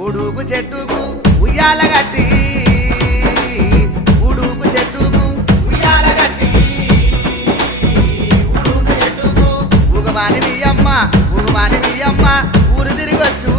ఉడుకు చెట్టుకు ఉయ్యాల గట్టి ఉడుకు చెట్టుకు ఉయ్యాల గట్టి ఉడుకు చెట్టుకు ఉగమాని అమ్మ ఊరు తిరిగొచ్చు